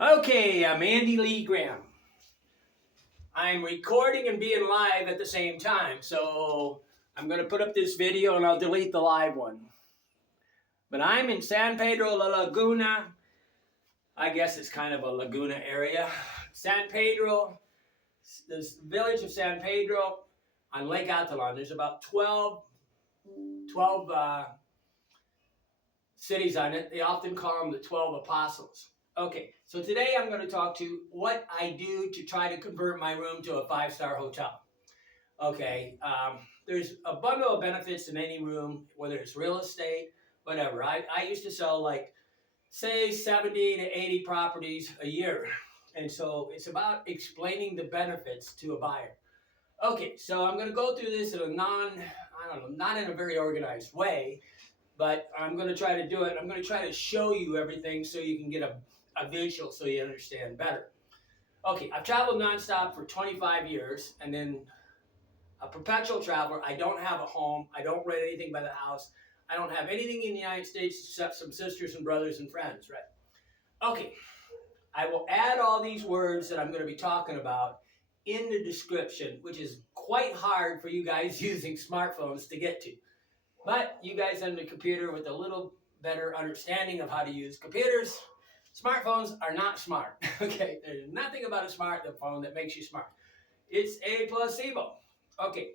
Okay, I'm Andy Lee Graham. I'm recording and being live at the same time, so I'm going to put up this video and I'll delete the live one. But I'm in San Pedro La Laguna. I guess it's kind of a Laguna area. San Pedro, this village of San Pedro on Lake Atlan. There's about 12 cities on it. They often call them the 12 apostles. Okay, so today I'm going to talk to what I do to try to convert my room to a 5-star hotel. Okay, there's a bundle of benefits in any room, whether it's real estate, whatever. I used to sell like, say, 70 to 80 properties a year. And so it's about explaining the benefits to a buyer. Okay, so I'm going to go through this in a not in a very organized way, but I'm going to try to do it. I'm going to try to show you everything so you can get a visual so you understand better. Okay, I've traveled nonstop for 25 years, and then a perpetual traveler. I don't have a home. I don't rent anything by the house. I don't have anything in the United States except some sisters and brothers and friends, right? Okay, I will add all these words that I'm going to be talking about in the description, which is quite hard for you guys using smartphones to get to. But you guys on the computer with a little better understanding of how to use computers, smartphones are not smart. Okay, there's nothing about a smartphone that makes you smart. It's a placebo. Okay,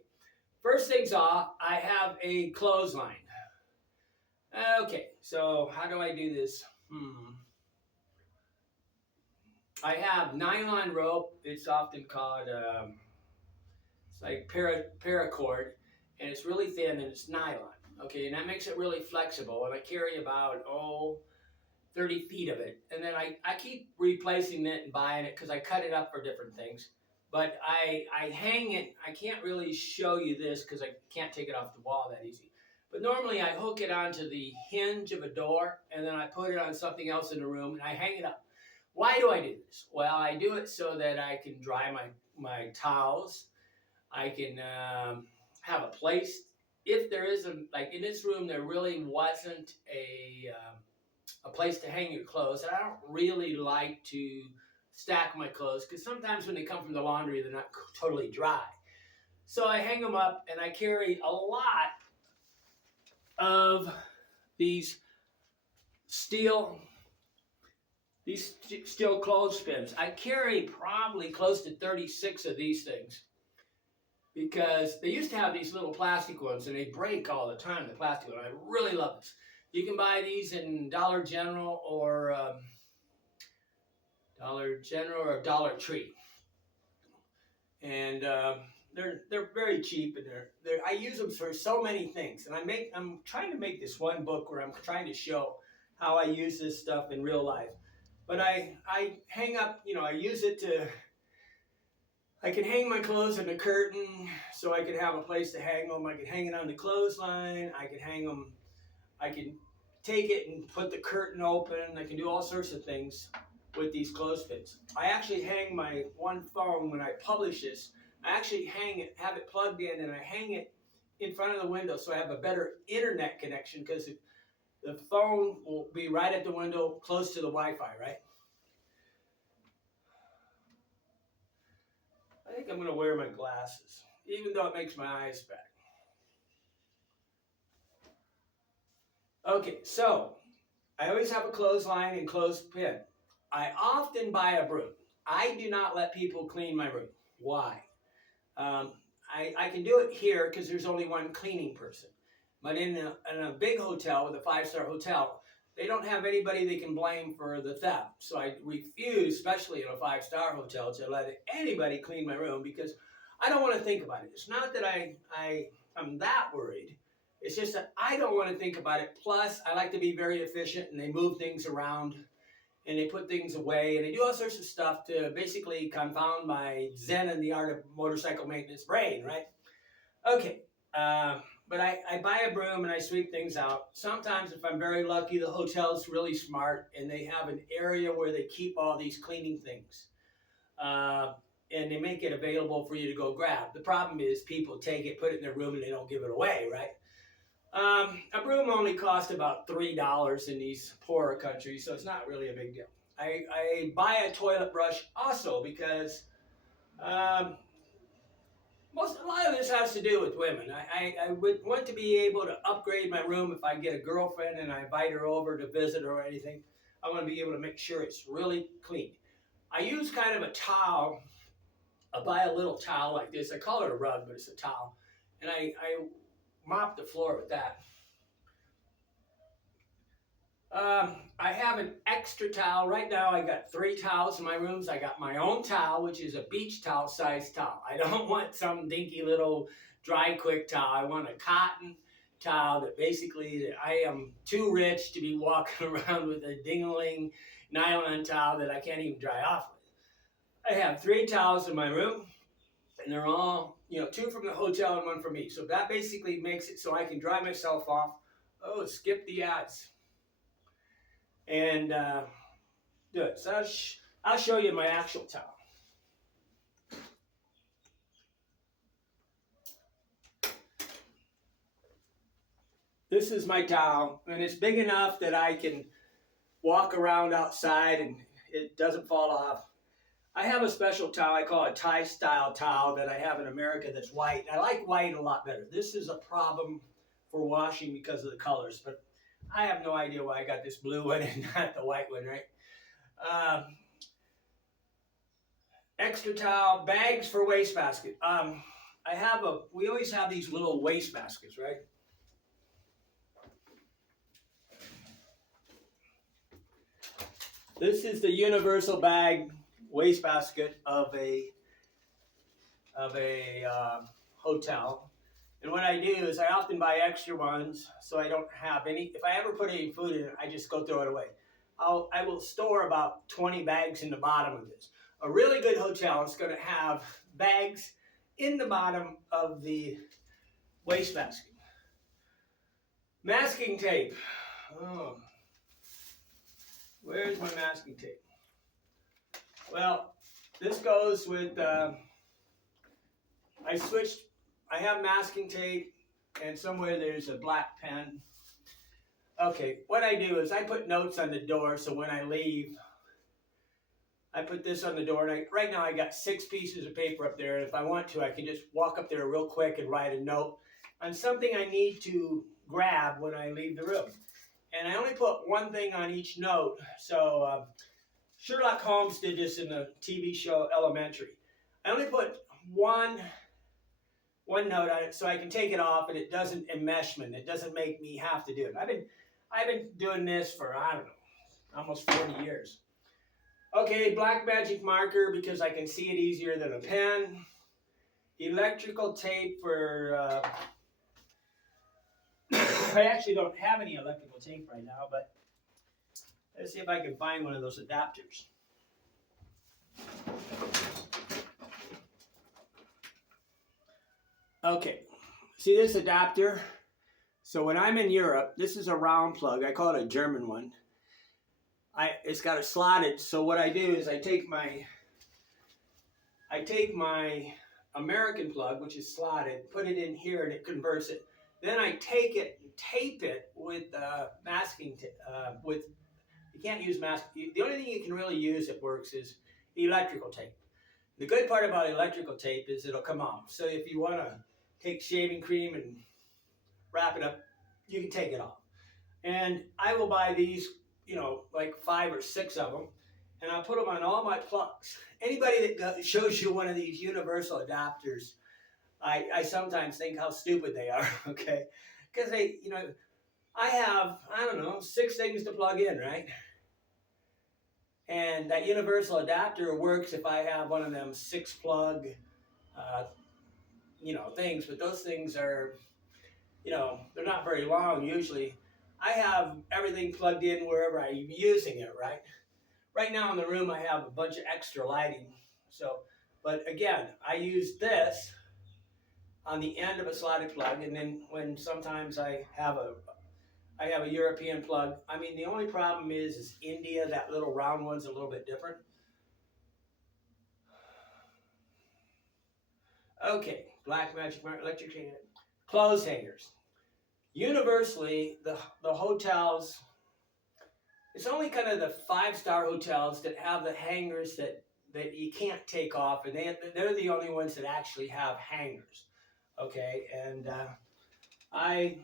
first things off, I have a clothesline. Okay, so how do I do this? I have nylon rope. It's often called, it's like paracord, and it's really thin and it's nylon. Okay, and that makes it really flexible, and I carry about, 30 feet of it. And then I keep replacing it and buying it because I cut it up for different things. But I hang it. I can't really show you this because I can't take it off the wall that easy. But normally I hook it onto the hinge of a door, and then I put it on something else in the room, and I hang it up. Why do I do this? Well, I do it so that I can dry my towels. I can have a place. If there isn't, like in this room, there really wasn't a place to hang your clothes. And I don't really like to stack my clothes because sometimes when they come from the laundry, they're not totally dry. So I hang them up, and I carry a lot of these steel clothespins. I carry probably close to 36 of these things because they used to have these little plastic ones, and they break all the time, the plastic one. I really love this. You can buy these in Dollar General or Dollar Tree, and they're very cheap, and I use them for so many things. And I'm trying to make this one book where I'm trying to show how I use this stuff in real life. But I hang up, I use it to. I can hang my clothes in the curtain, so I can have a place to hang them. I can hang it on the clothesline. I can hang them. I can take it and put the curtain open. I can do all sorts of things with these clothespins. I actually hang my one phone when I publish this. I actually have it plugged in, and I hang it in front of the window so I have a better internet connection because the phone will be right at the window, close to the Wi-Fi, right? I think I'm going to wear my glasses, even though it makes my eyes bad. Okay, so I always have a clothesline and clothespin. I often buy a broom. I do not let people clean my room. Why? I can do it here because there's only one cleaning person. But in a big hotel, with a 5-star hotel, they don't have anybody they can blame for the theft. So I refuse, especially in a 5-star hotel, to let anybody clean my room because I don't want to think about it. It's not that I'm that worried. It's just that I don't want to think about it. Plus, I like to be very efficient, and they move things around, and they put things away, and they do all sorts of stuff to basically confound my Zen and the art of motorcycle maintenance brain, right? Okay. But I buy a broom and I sweep things out. Sometimes, if I'm very lucky, the hotel's really smart and they have an area where they keep all these cleaning things. And they make it available for you to go grab. The problem is people take it, put it in their room, and they don't give it away, right? A broom only costs about $3 in these poorer countries, so it's not really a big deal. I buy a toilet brush also because um, a lot of this has to do with women. I would want to be able to upgrade my room if I get a girlfriend and I invite her over to visit or anything. I want to be able to make sure it's really clean. I use kind of a towel. I buy a little towel like this. I call it a rug, but it's a towel. And I mop the floor with that. I have an extra towel. Right now I got 3 towels in my rooms. I got my own towel, which is a beach towel size towel. I don't want some dinky little dry quick towel. I want a cotton towel that basically I am too rich to be walking around with a dingling nylon towel that I can't even dry off with. I have 3 towels in my room, and they're all, 2 from the hotel and 1 from me. So that basically makes it so I can dry myself off. Oh, skip the ads. And do it. So I'll show you my actual towel. This is my towel, and it's big enough that I can walk around outside and it doesn't fall off. I have a special towel I call a Thai style towel that I have in America that's white. I like white a lot better. This is a problem for washing because of the colors, but I have no idea why I got this blue one and not the white one, right? Extra towel, bags for wastebasket. We always have these little waste baskets, right? This is the universal bag wastebasket of a hotel. And what I do is I often buy extra ones so I don't have any. If I ever put any food in it, I just go throw it away. I will store about 20 bags in the bottom of this. A really good hotel is going to have bags in the bottom of the wastebasket. Masking tape. Oh, where's my masking tape? Well, this goes with, I have masking tape, and somewhere there's a black pen. Okay, what I do is I put notes on the door, so when I leave, I put this on the door. And right now I got 6 pieces of paper up there, and if I want to, I can just walk up there real quick and write a note on something I need to grab when I leave the room. And I only put 1 thing on each note, so Sherlock Holmes did this in the TV show Elementary. I only put one note on it so I can take it off and it doesn't enmeshment. It doesn't make me have to do it. I've been doing this for, I don't know, almost 40 years. Okay, black magic marker because I can see it easier than a pen. Electrical tape for, I actually don't have any electrical tape right now, but let's see if I can find one of those adapters. Okay, see this adapter? So when I'm in Europe, this is a round plug. I call it a German one. It's got a slotted, so what I do is I take my American plug, which is slotted, put it in here and it converts it. Then I take it and tape it with masking tape, you can't use the only thing you can really use that works is electrical tape. The good part about electrical tape is it'll come off. So if you want to take shaving cream and wrap it up, you can take it off. And I will buy these, like 5 or 6 of them, and I'll put them on all my plugs. Anybody that shows you one of these universal adapters, I sometimes think how stupid they are, okay? Because I have, 6 things to plug in, right? And that universal adapter works if I have one of them 6 plug, things, but those things are, they're not very long usually. I have everything plugged in wherever I'm using it, right? Right now in the room I have a bunch of extra lighting. So, but again, I use this on the end of a slotted plug, and then when sometimes I have a European plug. I mean, the only problem is India, that little round one's a little bit different. Okay, black magic marker, electric hanger, clothes hangers. Universally, the hotels It's only kind of the 5-star hotels that have the hangers that you can't take off, and they're the only ones that actually have hangers. Okay, and I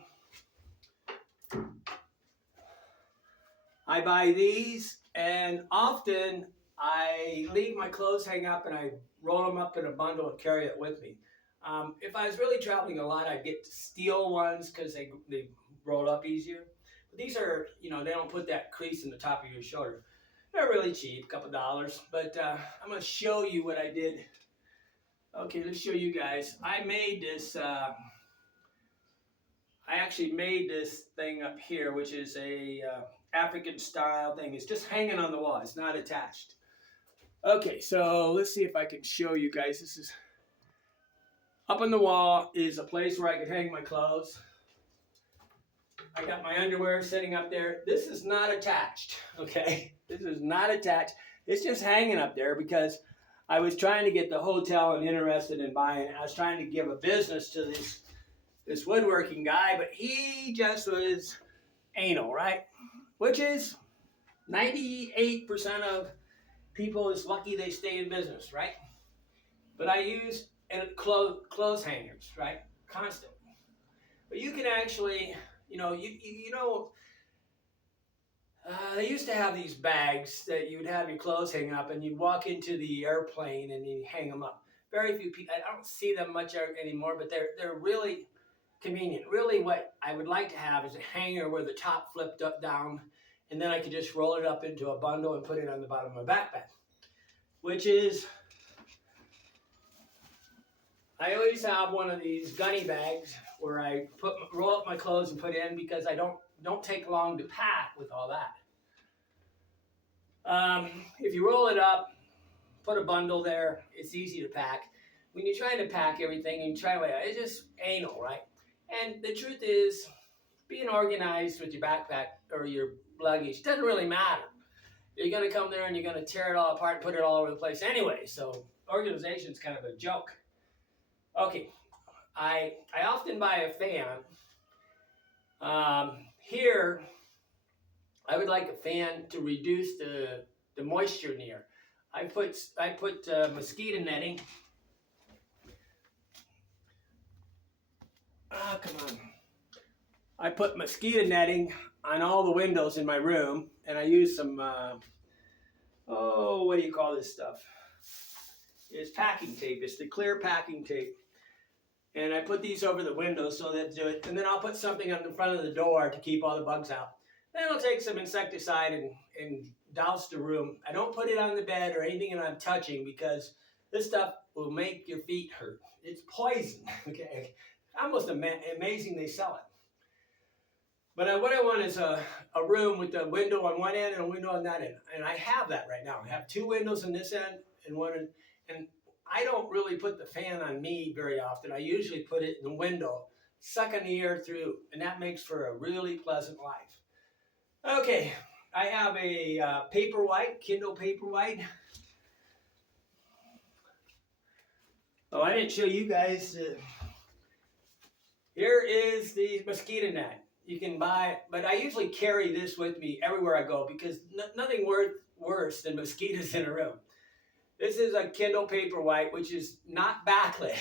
buy these, and often I leave my clothes hang up and I roll them up in a bundle and carry it with me. If I was really traveling a lot, I'd get steel ones because they roll up easier. But these are, they don't put that crease in the top of your shoulder. They're really cheap, a couple dollars. But I'm going to show you what I did. Okay, let's show you guys. I made this. I actually made this thing up here, which is a African style thing. It's just hanging on the wall. It's not attached. Okay, so let's see if I can show you guys. This is up on the wall is a place where I can hang my clothes. I got my underwear sitting up there. This is not attached, okay? This is not attached. It's just hanging up there because I was trying to get the hotel and interested in buying it. I was trying to give a business to this woodworking guy, but he just was anal, right? Which is 98% of people is lucky they stay in business, right? But I use clothes hangers, right? Constantly. But you can actually, they used to have these bags that you'd have your clothes hang up, and you'd walk into the airplane and you hang them up. Very few people, I don't see them much anymore, but they're really convenient. Really, what I would like to have is a hanger where the top flipped up down, and then I could just roll it up into a bundle and put it on the bottom of my backpack. Which is, I always have one of these gunny bags where I roll up my clothes and put in, because I don't take long to pack with all that. If you roll it up, put a bundle there, it's easy to pack. When you're trying to pack everything and try to, it's just anal, right? And the truth is, being organized with your backpack or your luggage doesn't really matter. You're going to come there and you're going to tear it all apart and put it all over the place anyway. So organization is kind of a joke. Okay, I often buy a fan. Here, I would like a fan to reduce the moisture in the air. I put mosquito netting. Come on. I put mosquito netting on all the windows in my room, and I use some, what do you call this stuff? It's packing tape. It's the clear packing tape. And I put these over the windows so that do it. And then I'll put something on the front of the door to keep all the bugs out. Then I'll take some insecticide and douse the room. I don't put it on the bed or anything that I'm touching, because this stuff will make your feet hurt. It's poison, okay? Almost amazing they sell it. But what I want is a room with a window on one end and a window on that end. And I have that right now. I have 2 windows on this end and one end. And I don't really put the fan on me very often. I usually put it in the window, sucking the air through. And that makes for a really pleasant life. Okay, I have a Paperwhite, Kindle Paperwhite. Oh, I didn't show you guys. Here is the mosquito net. You can buy, but I usually carry this with me everywhere I go, because nothing worse than mosquitoes in a room. This is a Kindle Paperwhite, which is not backlit.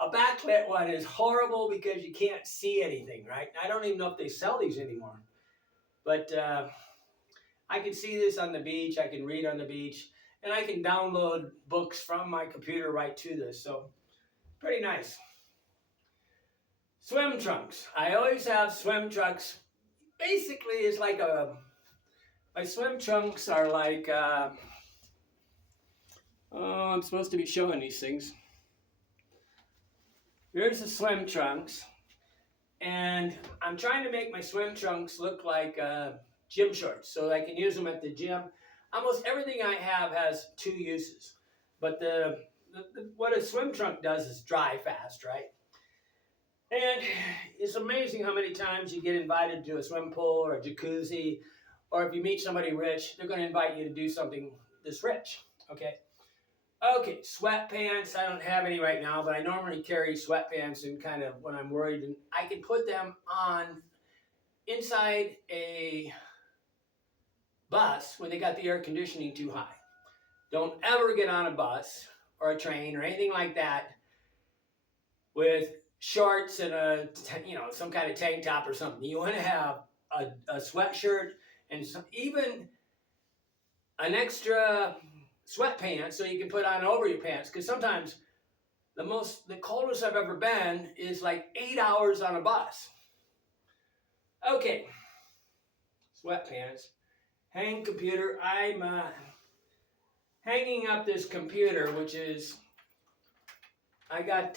A backlit one is horrible because you can't see anything, right? I don't even know if they sell these anymore. But I can see this on the beach. I can read on the beach. And I can download books from my computer right to this. So, pretty nice. Swim trunks. I always have swim trunks. Basically, it's like my swim trunks are like, I'm supposed to be showing these things. Here's the swim trunks. And I'm trying to make my swim trunks look like gym shorts, so I can use them at the gym. Almost everything I have has 2 uses. But what a swim trunk does is dry fast, right? And it's amazing how many times you get invited to a swim pool or a jacuzzi, or if you meet somebody rich, they're going to invite you to do something this rich, okay? Okay, sweatpants. I don't have any right now, but I normally carry sweatpants and kind of when I'm worried. And I can put them on inside a bus when they got the air conditioning too high. Don't ever get on a bus or a train or anything like that with shorts and some kind of tank top or something. You want to have a sweatshirt and even an extra sweatpants so you can put on over your pants, because sometimes the coldest I've ever been is like 8 hours on a bus. Okay, sweatpants, hang computer. I'm hanging up this computer, which is, I got,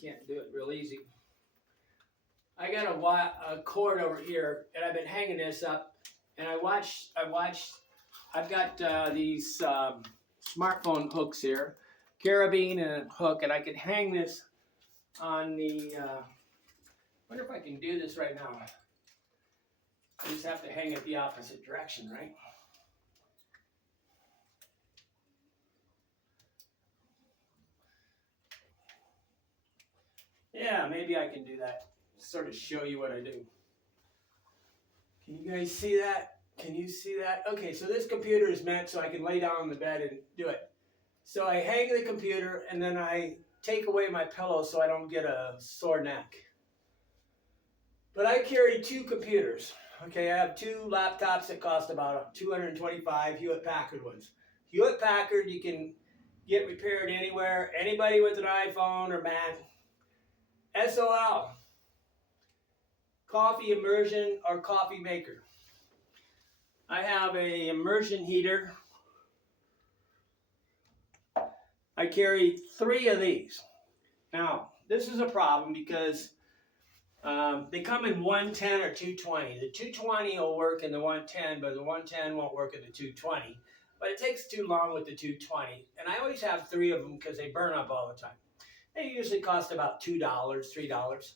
can't do it real easy. I got a cord over here, and I've been hanging this up, and I've got these smartphone hooks here, carabine and a hook, and I can hang this on the, wonder if I can do this right now. I just have to hang it the opposite direction, right? Yeah, maybe I can do that. Sort of show you what I do. Can you guys see that? Can you see that? Okay, so this computer is meant so I can lay down on the bed and do it. So I hang the computer and then I take away my pillow so I don't get a sore neck. But I carry 2 computers. Okay, I have 2 laptops that cost about $225 Hewlett-Packard ones. Hewlett-Packard you can get repaired anywhere. Anybody with an iPhone or Mac. SOL, coffee immersion or coffee maker. I have a immersion heater. I carry 3 of these. Now, this is a problem because they come in 110 or 220. The 220 will work in the 110, but the 110 won't work in the 220. But it takes too long with the 220. And I always have 3 of them because they burn up all the time. They usually cost about $2, $3.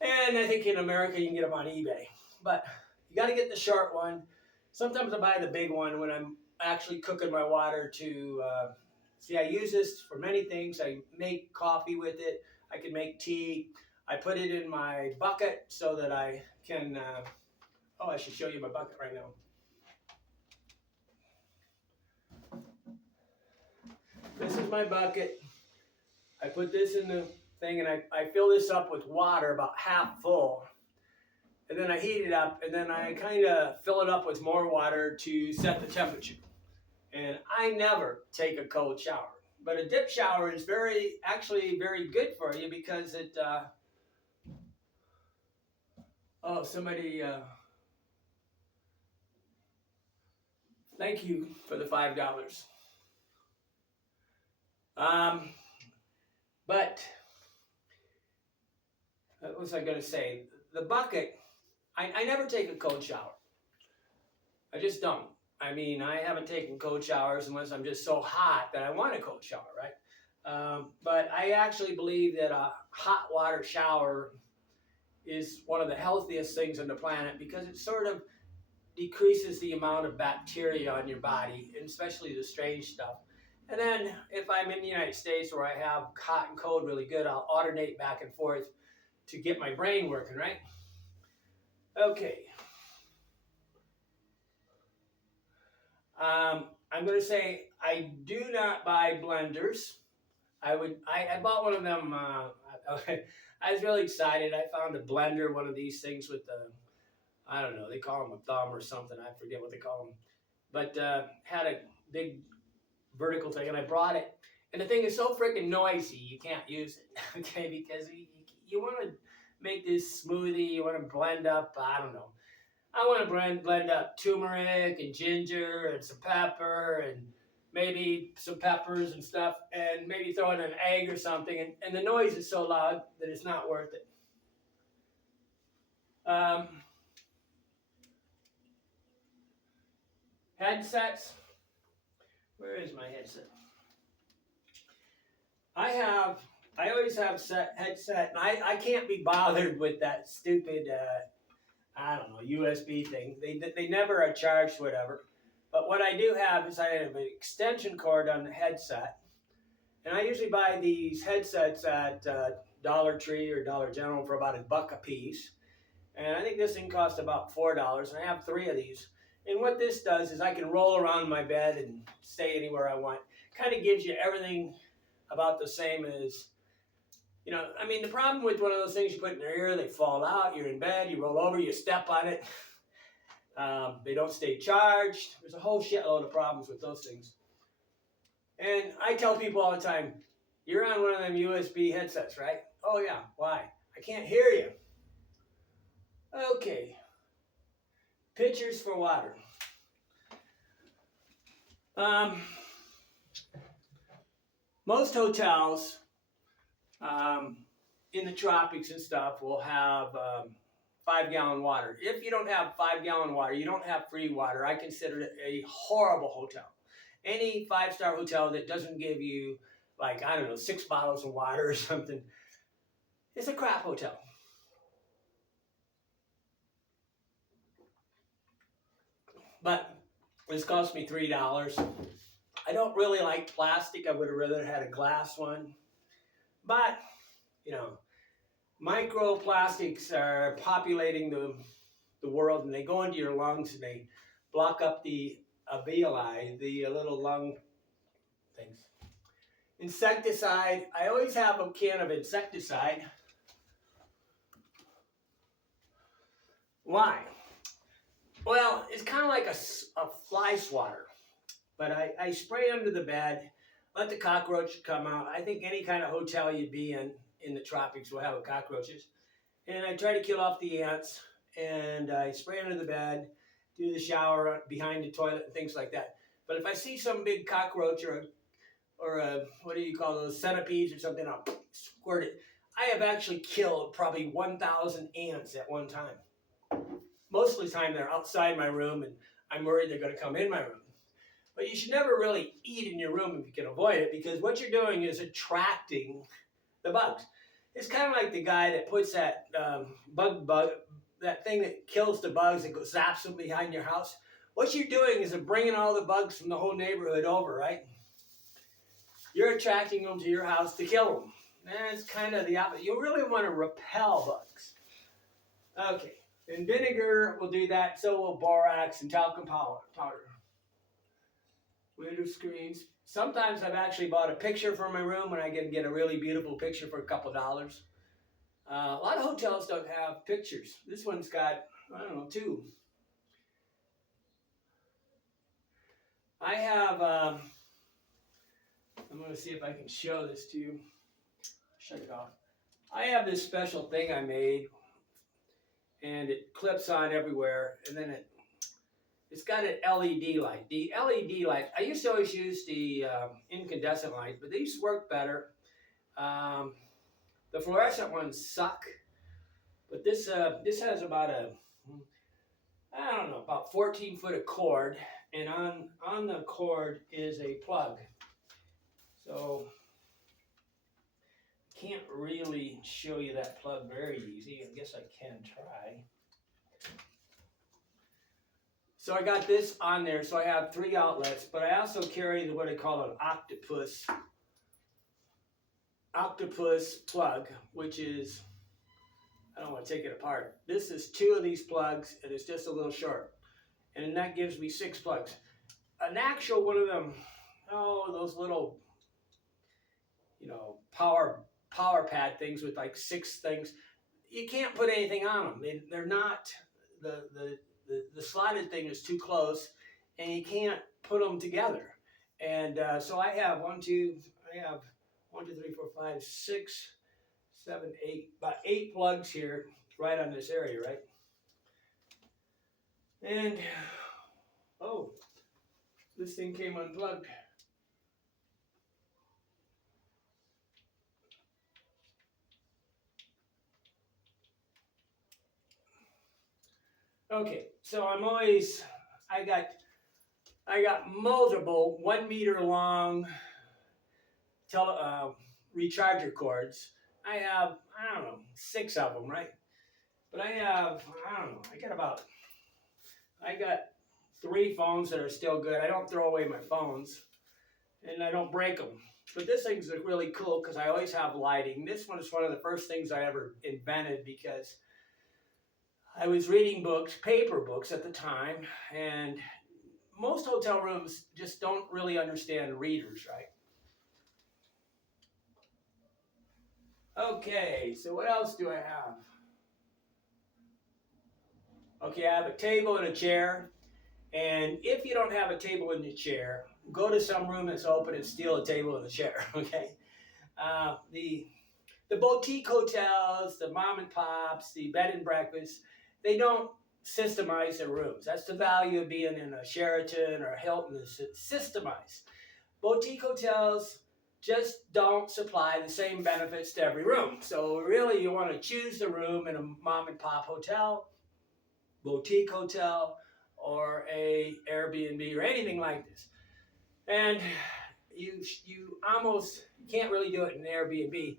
And I think in America you can get them on eBay. But you got to get the short one. Sometimes I buy the big one when I'm actually cooking my water to... see, I use this for many things. I make coffee with it. I can make tea. I put it in my bucket so that I can... I should show you my bucket right now. This is my bucket. I put this in the thing and I fill this up with water about half full. And then I heat it up and then I kind of fill it up with more water to set the temperature. And I never take a cold shower. But a dip shower is actually very good for you because it, thank you for the $5. But, what was I going to say? The bucket, I never take a cold shower. I just don't. I mean, I haven't taken cold showers unless I'm just so hot that I want a cold shower, right? But I actually believe that a hot water shower is one of the healthiest things on the planet because it sort of decreases the amount of bacteria on your body, and especially the strange stuff. And then if I'm in the United States where I have hot and cold really good, I'll alternate back and forth to get my brain working, right? Okay. I'm going to say I do not buy blenders. I bought one of them. I was really excited. I found a blender, one of these things with the, I don't know, they call them a thumb or something. I forget what they call them. But had a big vertical thing, and I brought it. And the thing is so freaking noisy, you can't use it, okay? Because you want to make this smoothie, you want to blend up, I don't know. I want to blend up turmeric and ginger and some pepper and maybe some peppers and stuff, and maybe throw in an egg or something. And the noise is so loud that it's not worth it. Headsets. Where is my headset? I always have headset, and I can't be bothered with that stupid, I don't know, USB thing. They never are charged, whatever. But what I do have is I have an extension cord on the headset. And I usually buy these headsets at Dollar Tree or Dollar General for about $1 a piece. And I think this thing costs about $4, and I have 3 of these. And what this does is I can roll around my bed and stay anywhere I want. Kind of gives you everything about the same as, you know, I mean, the problem with one of those things you put in your ear, they fall out, you're in bed, you roll over, you step on it. They don't stay charged. There's a whole shitload of problems with those things. And I tell people all the time, you're on one of them USB headsets, right? Oh yeah, why? I can't hear you. Okay. Pitchers for water. Most hotels in the tropics and stuff will have 5-gallon water. If you don't have 5-gallon water, you don't have free water. I consider it a horrible hotel. Any 5-star hotel that doesn't give you, like, I don't know, 6 bottles of water or something, it's a crap hotel. But this cost me $3. I don't really like plastic. I would have rather had a glass one. But, you know, microplastics are populating the world, and they go into your lungs and they block up the alveoli, the little lung things. Insecticide. I always have a can of insecticide. Why? Well, it's kind of like a fly swatter. But I spray under the bed, let the cockroach come out. I think any kind of hotel you'd be in the tropics will have cockroaches. And I try to kill off the ants, and I spray under the bed, do the shower behind the toilet and things like that. But if I see some big cockroach or a what do you call those, centipedes or something, I'll squirt it. I have actually killed probably 1,000 ants at one time. Most of the time they're outside my room, and I'm worried they're going to come in my room. But you should never really eat in your room if you can avoid it, because what you're doing is attracting the bugs. It's kind of like the guy that puts that bug, that thing that kills the bugs and zaps them behind your house. What you're doing is bringing all the bugs from the whole neighborhood over, right? You're attracting them to your house to kill them. And it's kind of the opposite. You really want to repel bugs. Okay, and vinegar will do that, so will borax and talcum powder. Window screens. Sometimes I've actually bought a picture for my room when I can get a really beautiful picture for a couple dollars. A lot of hotels don't have pictures. This one's got, I don't know, 2. I have, I'm going to see if I can show this to you. Shut it off. I have this special thing I made, and it clips on everywhere, and then it's got an LED light. The LED light, I used to always use the incandescent light, but these work better. The fluorescent ones suck, but this has about about 14 foot of cord, and on the cord is a plug. So can't really show you that plug very easy. I guess I can try. So I got this on there, so I have 3 outlets, but I also carry what I call an octopus plug, which is, I don't want to take it apart. This is 2 of these plugs, and it's just a little short. And that gives me 6 plugs. An actual one of them, those little, you know, power pad things with like 6 things, you can't put anything on them. They're not, the slotted thing is too close, and you can't put them together. And so I have 1, 2, 3, 4, 5, 6, 7, 8, about 8 plugs here right on this area, right? And, oh, this thing came unplugged. Okay, so I got multiple 1 meter long recharger cords. I have, 6 of them, right? But I got 3 phones that are still good. I don't throw away my phones, and I don't break them. But this thing's really cool because I always have lighting. This one is one of the first things I ever invented because I was reading books, paper books at the time, and most hotel rooms just don't really understand readers, right? Okay, so what else do I have? Okay, I have a table and a chair. And if you don't have a table and a chair, go to some room that's open and steal a table and a chair, okay? The boutique hotels, the mom and pops, the bed and breakfasts, they don't systemize their rooms. That's the value of being in a Sheraton or a Hilton, is systemized. Boutique hotels just don't supply the same benefits to every room. So really you want to choose the room in a mom and pop hotel, boutique hotel, or a Airbnb or anything like this. And you almost can't really do it in an Airbnb,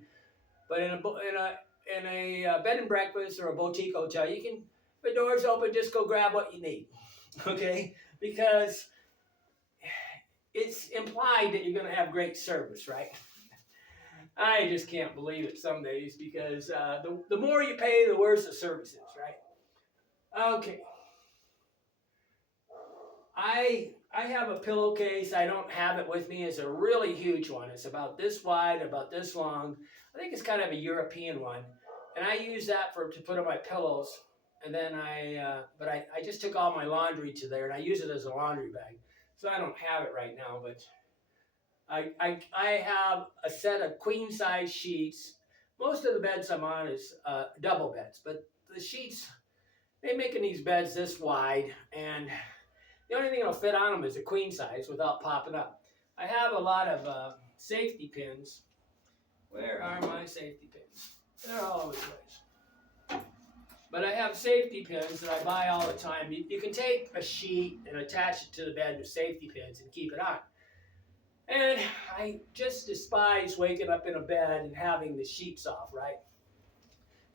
but in a bed and breakfast or a boutique hotel, you can, if the door's open, just go grab what you need, okay? Because it's implied that you're going to have great service, right? I just can't believe it some days because the more you pay, the worse the service is, right? Okay. I have a pillowcase. I don't have it with me. It's a really huge one. It's about this wide, about this long. I think it's kind of a European one, and I use that to put on my pillows. And then I just took all my laundry to there, and I use it as a laundry bag. So I don't have it right now, but I have a set of queen size sheets. Most of the beds I'm on is double beds, but the sheets, they're making these beds this wide, and the only thing that'll fit on them is a queen size without popping up. I have a lot of safety pins. Where are my safety pins? They're all over the place. But I have safety pins that I buy all the time. You can take a sheet and attach it to the bed with safety pins and keep it on. And I just despise waking up in a bed and having the sheets off, right?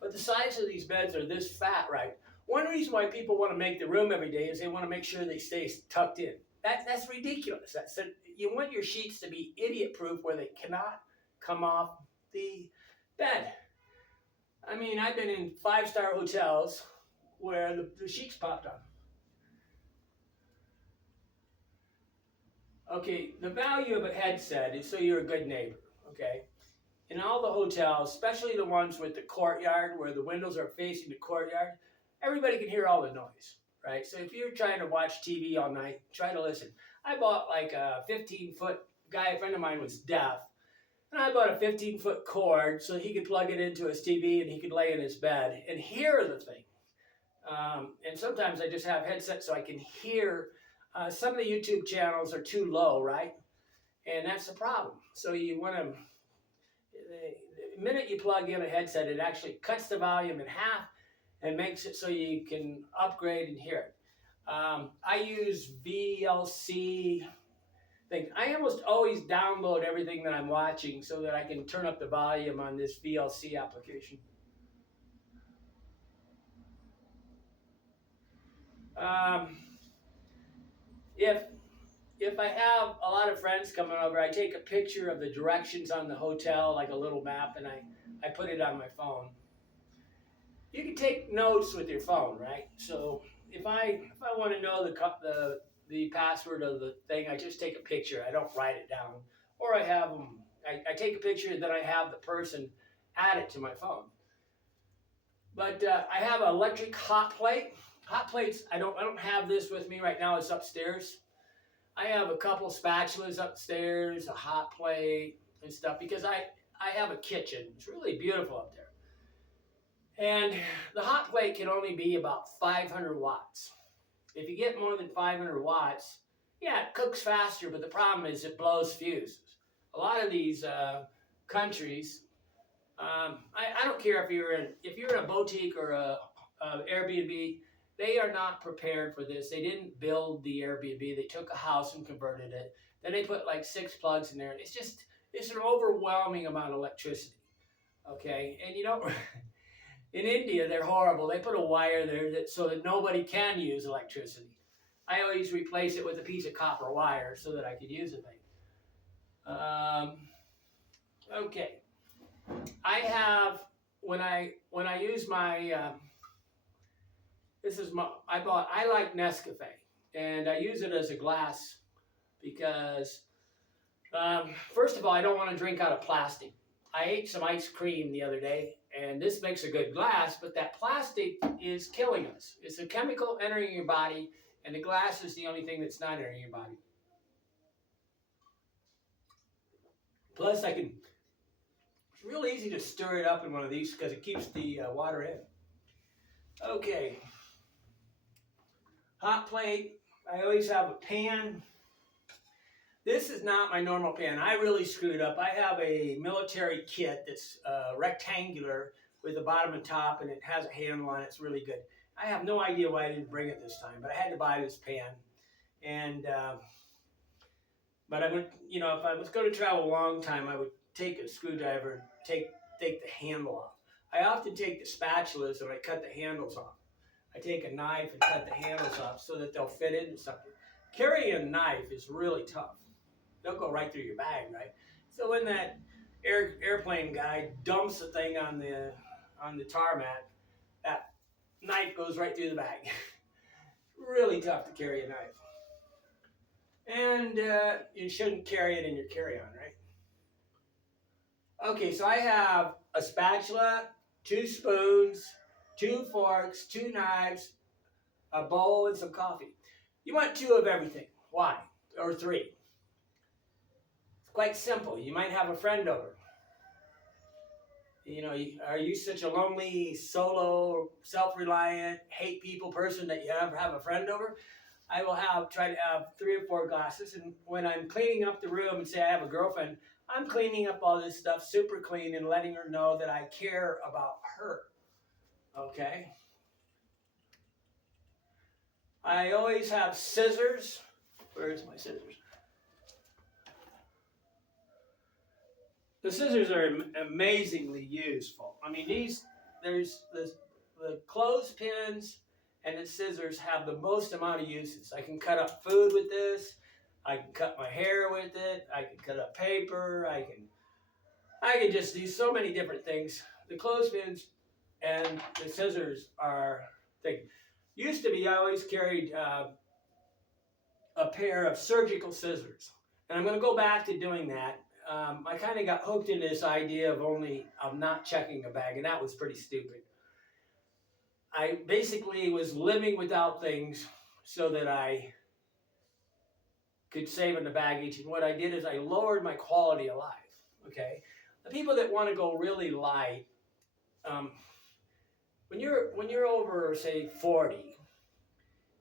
But the size of these beds are this fat, right? One reason why people want to make the room every day is they want to make sure they stay tucked in. That's ridiculous. You want your sheets to be idiot-proof where they cannot come off the bed. I mean, I've been in 5-star hotels where the sheets popped on. Okay, the value of a headset is so you're a good neighbor, okay? In all the hotels, especially the ones with the courtyard where the windows are facing the courtyard, everybody can hear all the noise, right? So if you're trying to watch TV all night, try to listen. I bought like a 15-foot guy, a friend of mine was deaf, and I bought a 15-foot cord so he could plug it into his TV and he could lay in his bed and hear the thing. And sometimes I just have headsets so I can hear. Some of the YouTube channels are too low, right? And that's the problem. So you want to, the minute you plug in a headset, it actually cuts the volume in half and makes it so you can upgrade and hear it. I use VLC thing. I almost always download everything that I'm watching so that I can turn up the volume on this VLC application. If I have a lot of friends coming over, I take a picture of the directions on the hotel, like a little map, and I put it on my phone. You can take notes with your phone, right? So if I want to know the password of the thing, I just take a picture. I don't write it down, or I have them. I take a picture, then I have the person add it to my phone. But I have an electric hot plate. Hot plates, I don't have this with me right now. It's upstairs. I have a couple spatulas upstairs, a hot plate and stuff because I have a kitchen. It's really beautiful up there. And the hot plate can only be about 500 watts. If you get more than 500 watts, yeah, it cooks faster, but the problem is it blows fuses. A lot of these countries, I don't care if you're in a boutique or a Airbnb, they are not prepared for this. They didn't build the Airbnb. They took a house and converted it. Then they put like 6 plugs in there. It's an overwhelming amount of electricity. Okay, and you know, in India they're horrible. They put a wire there so that nobody can use electricity. I always replace it with a piece of copper wire so that I could use the thing. Okay, I have when I use my This is I like Nescafe, and I use it as a glass because, first of all, I don't want to drink out of plastic. I ate some ice cream the other day, and this makes a good glass, but that plastic is killing us. It's a chemical entering your body, and the glass is the only thing that's not entering your body. Plus, it's real easy to stir it up in one of these because it keeps the water in. Okay, hot plate. I always have a pan. This is not my normal pan. I really screwed up. I have a military kit that's rectangular with a bottom and top, and it has a handle on it. It's really good. I have no idea why I didn't bring it this time, but I had to buy this pan. And but I would, if I was going to travel a long time, I would take a screwdriver and take the handle off. I often take the spatulas and I cut the handles off. I take a knife and cut the handles off so that they'll fit into something. Carrying a knife is really tough. They'll go right through your bag, right? So when that airplane guy dumps the thing on the tarmac, that knife goes right through the bag. Really tough to carry a knife. And you shouldn't carry it in your carry-on, right? Okay, so I have a spatula, 2 spoons, 2 forks, 2 knives, a bowl, and some coffee. You want 2 of everything. Why? Or 3. It's quite simple. You might have a friend over. Are you such a lonely, solo, self-reliant, hate people person that you never have a friend over? I will try to have 3 or 4 glasses, and when I'm cleaning up the room and say I have a girlfriend, I'm cleaning up all this stuff super clean and letting her know that I care about her. Okay? I always have scissors. Where's my scissors? The scissors are amazingly useful. I mean, there's the clothespins and the scissors have the most amount of uses. I can cut up food with this. I can cut my hair with it. I can cut up paper. I can just do so many different things. The clothespins and the scissors are things. Used to be, I always carried a pair of surgical scissors, and I'm going to go back to doing that. I kind of got hooked into this idea of not checking a bag, and that was pretty stupid. I basically was living without things so that I could save in the baggage, and what I did is I lowered my quality of life. Okay, the people that want to go really light, when you're over, say, 40,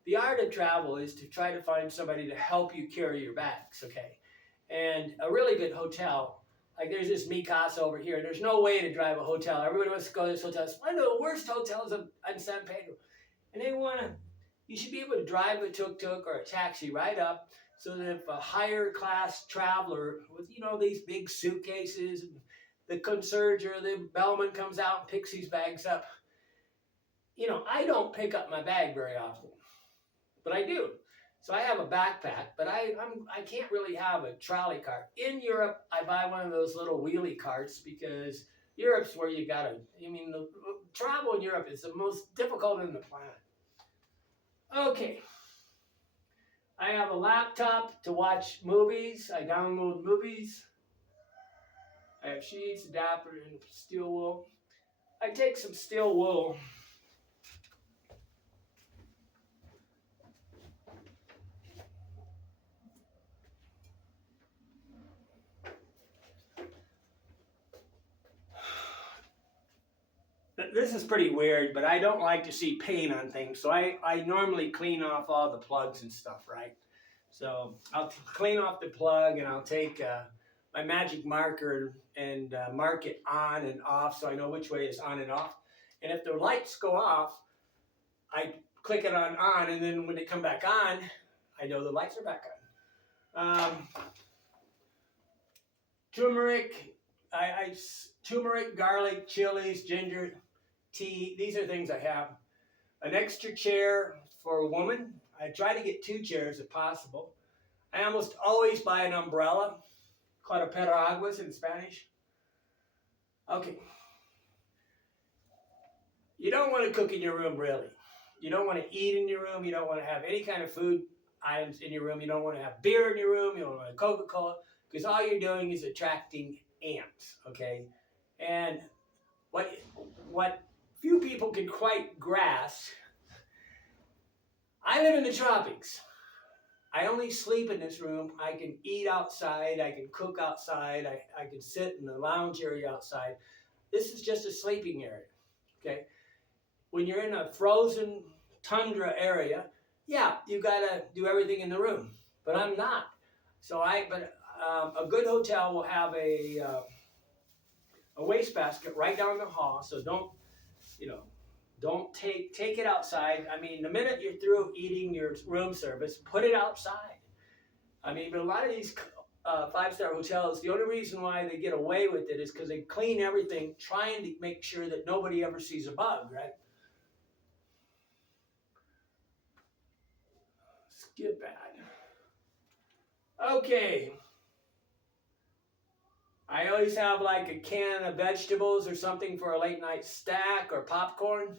the art of travel is to try to find somebody to help you carry your bags. Okay, and a really good hotel, like there's this Mikasa over here, and there's no way to drive a hotel. Everybody wants to go to this hotel. It's one of the worst hotels in San Pedro, and you should be able to drive a tuk-tuk or a taxi right up, so that if a higher class traveler with, these big suitcases, and the concierge or the bellman comes out and picks these bags up. I don't pick up my bag very often, but I do. So I have a backpack, but I can't really have a trolley cart. In Europe, I buy one of those little wheelie carts because Europe's where you gotta, the travel in Europe is the most difficult on the planet. Okay. I have a laptop to watch movies. I download movies. I have sheets, adapter, and steel wool. I take some steel wool. This is pretty weird, but I don't like to see paint on things, so I normally clean off all the plugs and stuff, right? So I'll clean off the plug, and I'll take my magic marker and mark it on and off so I know which way is on and off. And if the lights go off, I click it on, and then when they come back on, I know the lights are back on. Turmeric, turmeric, garlic, chilies, ginger, tea. These are things I have. An extra chair for a woman. I try to get 2 chairs if possible. I almost always buy an umbrella, called a paraguas in Spanish. Okay. You don't want to cook in your room, really. You don't want to eat in your room. You don't want to have any kind of food items in your room. You don't want to have beer in your room. You don't want to have Coca-Cola, because all you're doing is attracting ants, okay? And what few people can quite grasp, I live in the tropics. I only sleep in this room. I can eat outside. I can cook outside. I can sit in the lounge area outside. This is just a sleeping area, okay? When you're in a frozen tundra area, yeah, you gotta do everything in the room. But I'm not. So a good hotel will have a wastebasket right down the hall. So don't take it outside. I mean, the minute you're through eating your room service, put it outside. I mean, but a lot of these five-star hotels, the only reason why they get away with it is because they clean everything, trying to make sure that nobody ever sees a bug, right? Skip that. Okay. I always have like a can of vegetables or something for a late night snack or popcorn.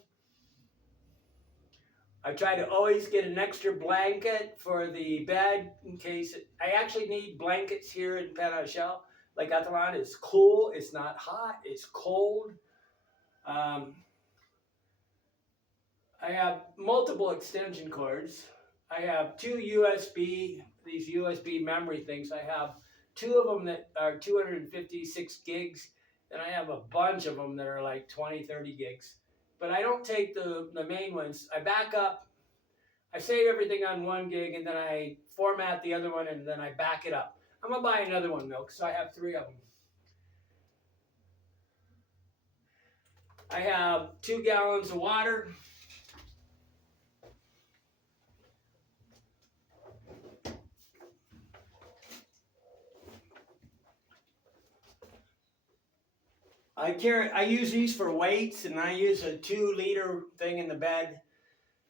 I try to always get an extra blanket for the bed in case I actually need blankets here in Panachel. Like Catalan is cool, it's not hot, it's cold. I have multiple extension cords. I have two these USB memory things. I have two of them that are 256 gigs, and I have a bunch of them that are like 20, 30 gigs. But I don't take the main ones. I back up, I save everything on 1 gig, and then I format the other one, and then I back it up. I'm going to buy another one, though, because I have 3 of them. I have 2 gallons of water. I use these for weights, and I use a 2-liter thing in the bed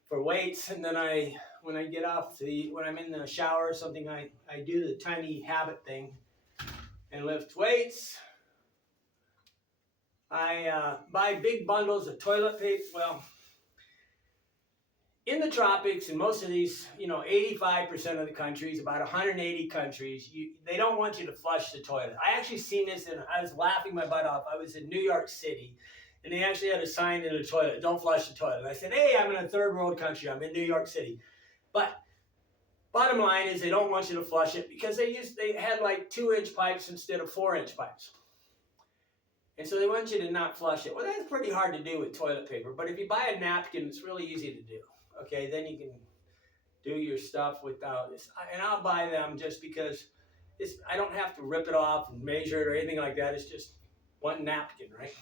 for weights, and then when I get off when I'm in the shower or something, I do the tiny habit thing and lift weights. I buy big bundles of toilet paper. Well, in the tropics, in most of these, 85% of the countries, about 180 countries, they don't want you to flush the toilet. I actually seen this, and I was laughing my butt off. I was in New York City, and they actually had a sign in the toilet, "Don't flush the toilet." I said, hey, I'm in a third world country. I'm in New York City. But bottom line is they don't want you to flush it because they had like 2-inch pipes instead of 4-inch pipes. And so they want you to not flush it. Well, that's pretty hard to do with toilet paper. But if you buy a napkin, it's really easy to do. Okay, then you can do your stuff without this. And I'll buy them just because I don't have to rip it off and measure it or anything like that. It's just one napkin, right?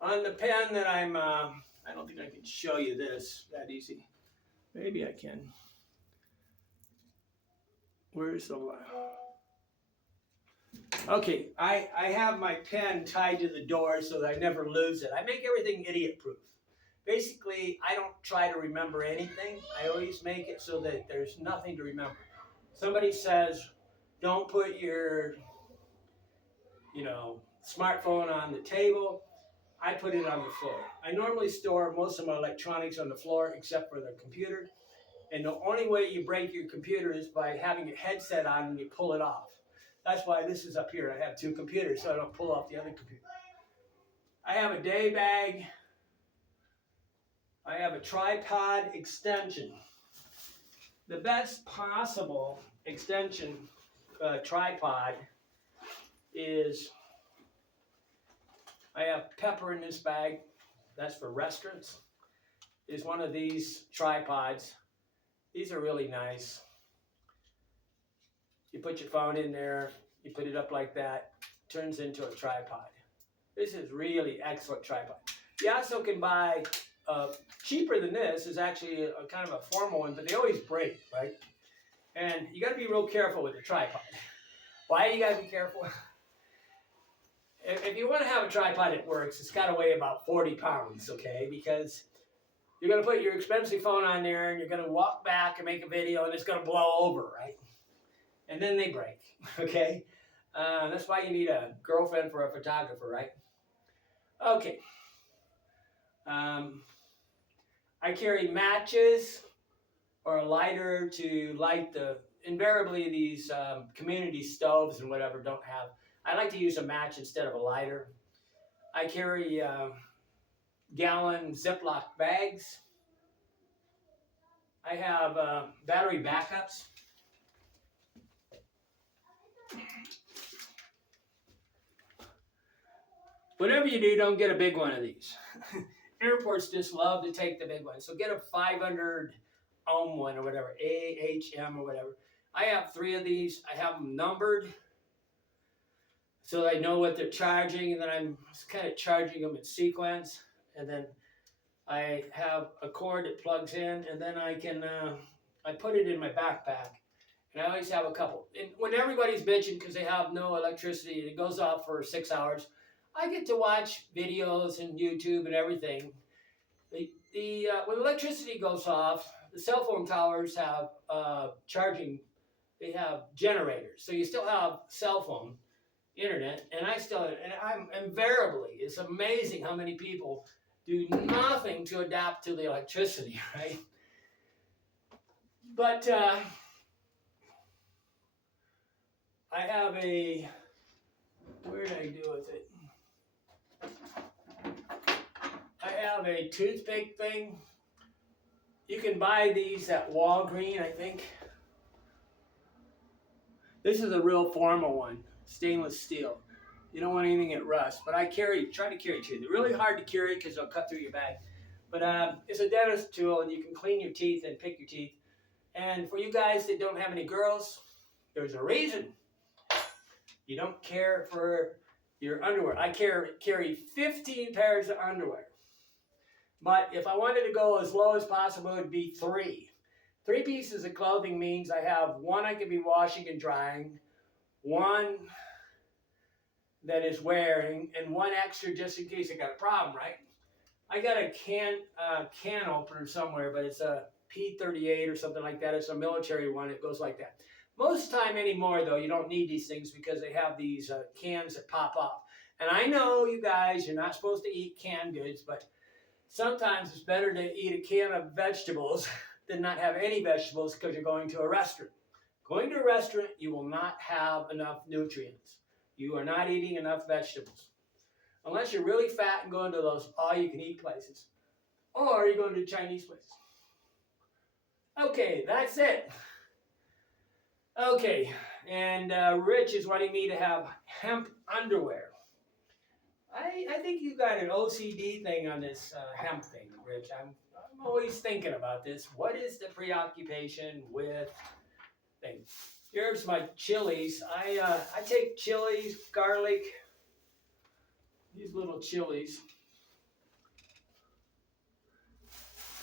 On the pen that I don't think I can show you this that easy. Maybe I can. Where's the line? Okay, I have my pen tied to the door so that I never lose it. I make everything idiot-proof. Basically, I don't try to remember anything. I always make it so that there's nothing to remember. Somebody says, don't put your, smartphone on the table. I put it on the floor. I normally store most of my electronics on the floor except for the computer. And the only way you break your computer is by having a headset on and you pull it off. That's why this is up here. I have 2 computers so I don't pull off the other computer. I have a day bag. I have a tripod extension. The best possible extension tripod is, I have pepper in this bag. That's for restaurants. Is one of these tripods. These are really nice. You put your phone in there, you put it up like that, turns into a tripod. This is really excellent tripod. You also can buy, cheaper than this is actually a kind of a formal one, but they always break, right? And you got to be real careful with the tripod. Why do you got to be careful? If you want to have a tripod that works, it's got to weigh about 40 pounds, okay? Because you're going to put your expensive phone on there, and you're going to walk back and make a video, and it's going to blow over, right? And then they break, okay? That's why you need a girlfriend for a photographer, right? Okay. I carry matches or a lighter to light invariably these community stoves and whatever don't have. I like to use a match instead of a lighter. I carry gallon Ziploc bags. I have battery backups. Whatever you do, don't get a big one of these. Airports just love to take the big one. So get a 500 ohm one or whatever, AHM or whatever. I have 3 of these. I have them numbered so I know what they're charging, and then I'm kind of charging them in sequence. And then I have a cord that plugs in, and then I can I put it in my backpack. And I always have a couple. And when everybody's bitching because they have no electricity and it goes off for 6 hours, I get to watch videos and YouTube and everything. When electricity goes off, the cell phone towers have charging. They have generators, so you still have cell phone internet, and I'm invariably. It's amazing how many people do nothing to adapt to the electricity, right? But I have a. Where did I do with it? I have a toothpick thing. You can buy these at Walgreens, I think. This is a real formal one, stainless steel. You don't want anything that rusts, but I try to carry 2. They're really hard to carry because they'll cut through your bag. But it's a dentist tool, and you can clean your teeth and pick your teeth. And for you guys that don't have any girls, there's a reason. You don't care for your underwear. I carry 15 pairs of underwear. But if I wanted to go as low as possible, it would be 3. 3 pieces of clothing means I have 1 I can be washing and drying, 1 that is wearing, and 1 extra just in case I got a problem, right? I got a can opener somewhere, but it's a P38 or something like that. It's a military one. It goes like that. Most time anymore, though, you don't need these things because they have these cans that pop off. And I know, you guys, you're not supposed to eat canned goods, but sometimes it's better to eat a can of vegetables than not have any vegetables because you're going to a restaurant. Going to a restaurant, you will not have enough nutrients. You are not eating enough vegetables. Unless you're really fat and going to those all-you-can-eat places. Or you're going to Chinese places. Okay, that's it. Okay, and Rich is wanting me to have hemp underwear. I think you got an OCD thing on this hemp thing, Rich. I'm always thinking about this. What is the preoccupation with things? Here's my chilies. I take chilies, garlic, these little chilies,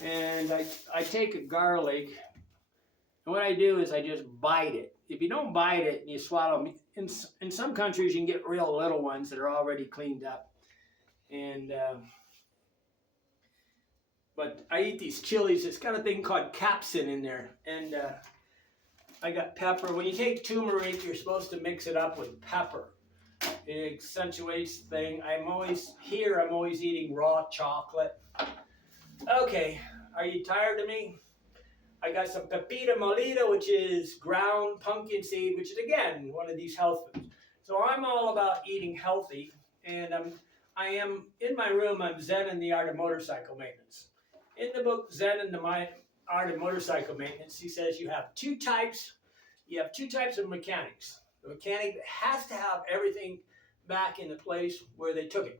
and I take a garlic, and what I do is I just bite it. If you don't bite it and you swallow, in some countries you can get real little ones that are already cleaned up. And but I eat these chilies. It's got a thing called capsaicin in there, and I got pepper. When you take turmeric, you're supposed to mix it up with pepper. It accentuates the thing. I'm always eating raw chocolate. Okay, are you tired of me? I got some pepita molida, which is ground pumpkin seed, which is, again, one of these health foods. So I'm all about eating healthy, and I am in my room, I'm Zen in the Art of Motorcycle Maintenance. In the book, Zen in the Art of Motorcycle Maintenance, he says you have 2 types. You have 2 types of mechanics. The mechanic that has to have everything back in the place where they took it.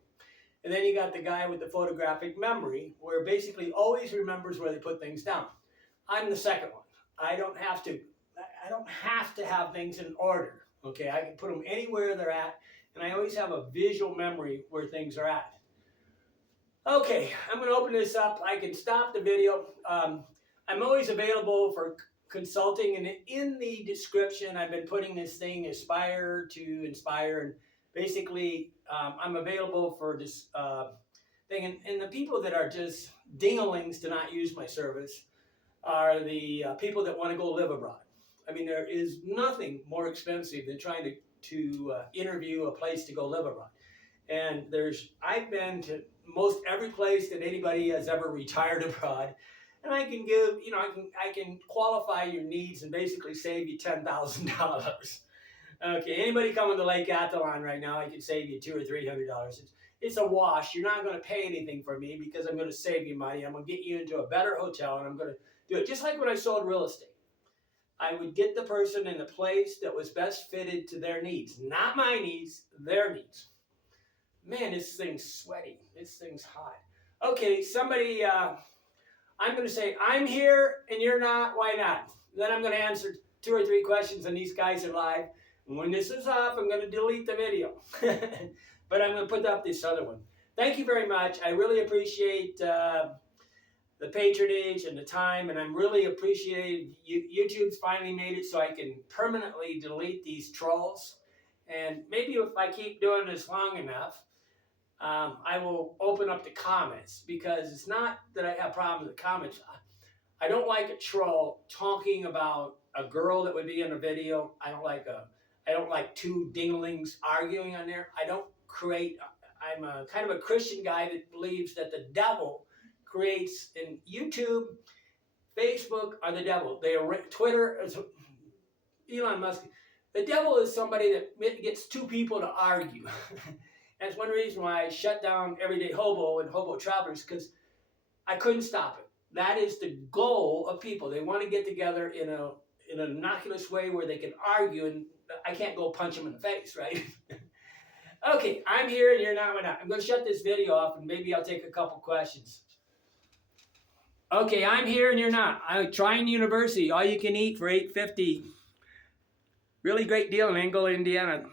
And then you got the guy with the photographic memory, where basically always remembers where they put things down. I'm the second one. I don't have to have things in order. Okay, I can put them anywhere they're at, and I always have a visual memory where things are at. Okay, I'm going to open this up. I can stop the video. I'm always available for consulting, and in the description, I've been putting this thing, Aspire to Inspire, and basically, I'm available for this thing. And the people that are just dinglings to not use my service are the people that want to go live abroad. I mean, there is nothing more expensive than trying to interview a place to go live abroad. And I've been to most every place that anybody has ever retired abroad, and I can give, I can qualify your needs and basically save you $10,000. Okay, anybody coming to Lake Athlon right now, I can save you $200 or $300. It's a wash. You're not going to pay anything for me because I'm going to save you money. I'm going to get you into a better hotel, and I'm going to do it just like when I sold real estate. I would get the person in the place that was best fitted to their needs, not my needs, their needs. Man, this thing's sweaty. This thing's hot. Okay, somebody, I'm going to say, I'm here and you're not, why not? Then I'm going to answer 2 or 3 questions, and these guys are live. And when this is up, I'm going to delete the video. But I'm going to put up this other one. Thank you very much. I really appreciate the patronage and the time, and I'm really appreciating YouTube's finally made it so I can permanently delete these trolls. And maybe if I keep doing this long enough, I will open up the comments, because it's not that I have problems with the comments. I don't like a troll talking about a girl that would be in a video. I don't like 2 dinglings arguing on there. I'm a kind of a Christian guy that believes that the devil creates, in YouTube, Facebook are the devil. Twitter is Elon Musk. The devil is somebody that gets 2 people to argue. That's one reason why I shut down Everyday Hobo and Hobo Travelers, because I couldn't stop it. That is the goal of people. They want to get together in an innocuous way where they can argue, and I can't go punch them in the face, right? Okay, I'm here and you're not. I'm going to shut this video off, and maybe I'll take a couple questions. Okay, I'm here and you're not. I'm trying University, all you can eat for $8.50. Really great deal in Angola, Indiana.